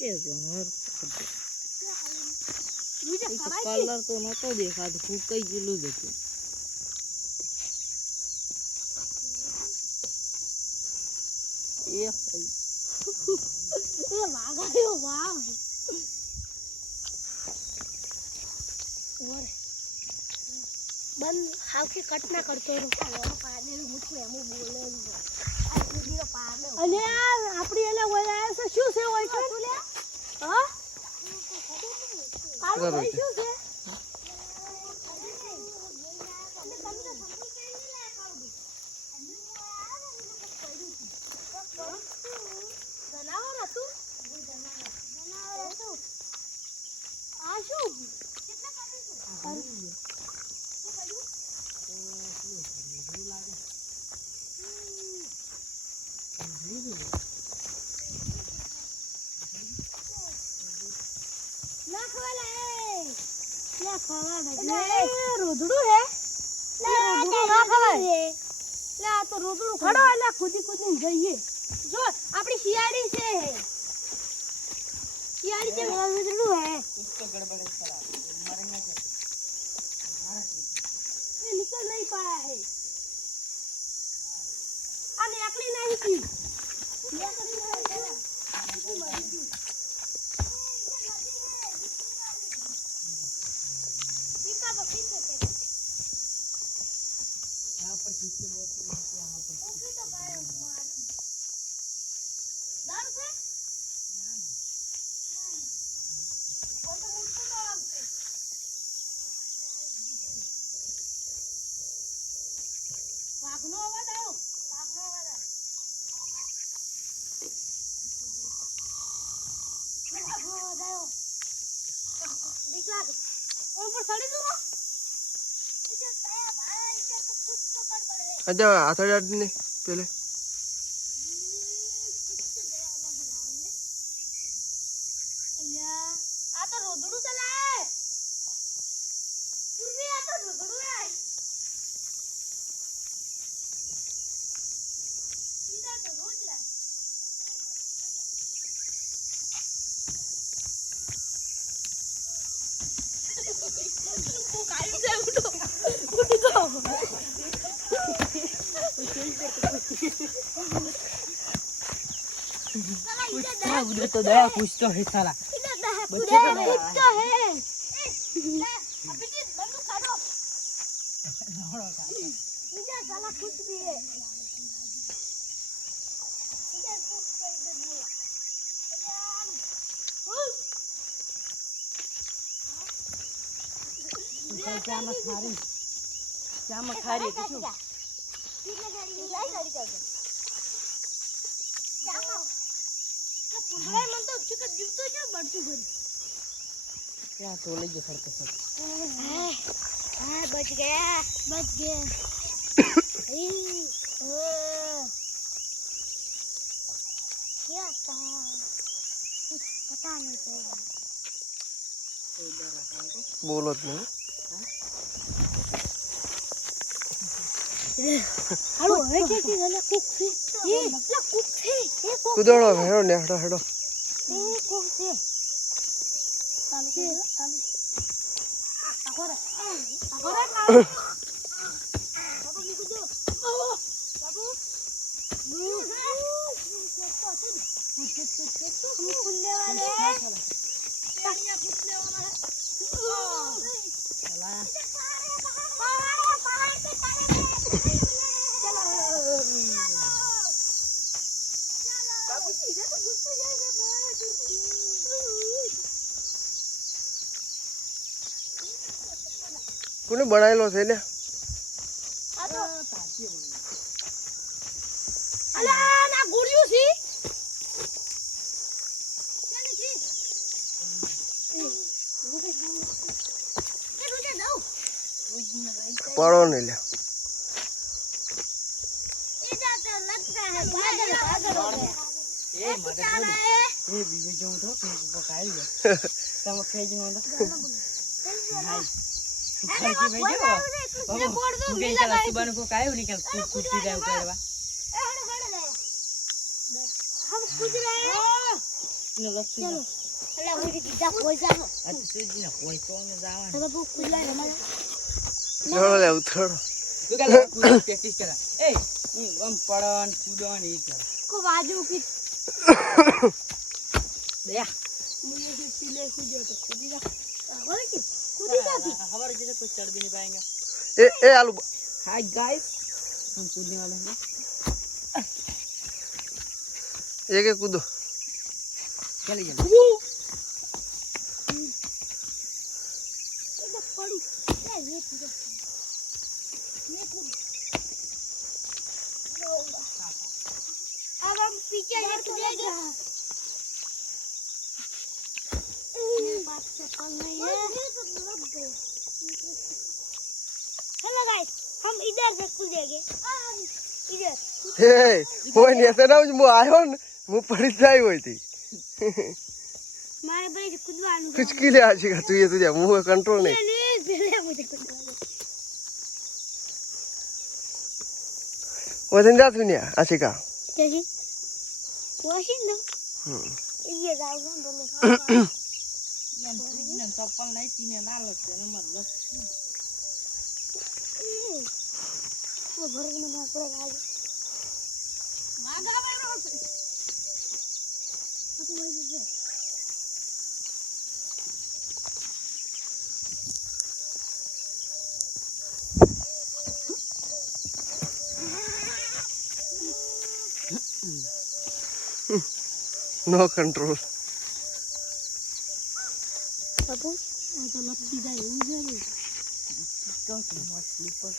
એ genre colour તો નતો દેખાતો ફૂકાઈ ગયેલું જ હતું એ વાગાયો વાહ ઓર બંધ હાવથી કટ ના કરતો પાડેલું મુઠું એમ બોલે અને આપણી એને બોલાયા છે શું છે હોય છે હા કાળો ભાઈ શું છે જનાવર હતું આ શું કેટલા પાડે રોદડું હે આ તો રોદડું ખડો એટલે ખુદી ખુદી જઈએ જો આપણી શિયાળી છે શિયાળી છે રોદડું હે એ નિકલ નહીં પાયા હે આ એકલી નહીં કી વાઘનો અવાજ આવ્યો બીક લાગે ઉપર ચડી જુઓ અજા આથડ ને પેલે આ તો રોદડું ચલાય પૂર્વી આ તો રોદડું હે ઈદા તો રોજ લા કાઈ છે ઉઠો तो दया कुछ तो है साला बच्चे तो है ले अभिजीत बंदूक काढो इधर साला कुछ भी है इधर कुछ कर दे क्या मत खारी तो क्यों कितने गाड़ी लाई गाड़ी कर दे क्या पुराने मन तो चिकन जीवतो जो बढ़ती गई क्या तोले जो खड़ते सब हां बच गए क्या था कुछ पता नहीं चला बोलो नहीं हेलो है क्या गला कुक से ये मतलब कुक से ये कुक कुदड़ो हेडो ने हेडो ये कुक से चालू आगोरा बाबू निकल दो बाबू हम खुलने वाले हैं गाड़ियां खुलने वाला है चला કોને બનાવેલો છે લે અલા ના ગુડિયું છે ચાલે છે એ રૂજે દઉં પાડો ને લે ये जाता लगता है पागल हो गया ए मदद बोल ए बीजे जो तो को खाई गया तम खाई जी नो तो हाय खाई जी भाई जो ये बोल दो गई चला सुबह को कायो निकल कुटी जाए ऊपर बा ए हड़ ले કૂદ રહે ને લક્ષી ચલો એટલે હું સીધા પહોંચા છો આ તો સુજી ના કોઈ તો અમે જવાનું હવે બહુ ખુલ્લા રમાય ચલો લે ઉથડો તું કાલે કૂદ પ્રેક્ટિસ કરા એ આમ પડન કૂદન એ કર કો વાજુ કે દયા मुझे भी पीले खुजो तो खुदी जा और की खुदी जाती हमारे जैसे कुछ चढ़ भी नहीं पाएंगे એ આલુ हाय गाइस हम कूदने वाले हैं એક એક કૂદો चलिए ये पड़ी ये खुजो ये खुद अब हम पीछे जाएंगे बात से कल नहीं है हेलो गाइस हम इधर से कूदेंगे इधर હે કોઈ નેસે ના હું આવ્યો ને હું પડી જાય હોય તી मारे भाई कूदवानु ખુચકી લે આજી તું એ તુજા મું કંટ્રોલ નહીં ले पहले मुझे कूदवानु વજન જાત ને આશિકા कैसी वॉशिंग दो ये जाओ ना बोले ने चप्पल नहीं तीने ना लगते ना मतलब वो भर में ना पड़ेगा आज वागा में रोस अब वही दे નો કંટ્રોલ बाबू आ तो लपसी जाए उधर तो मत स्लीपर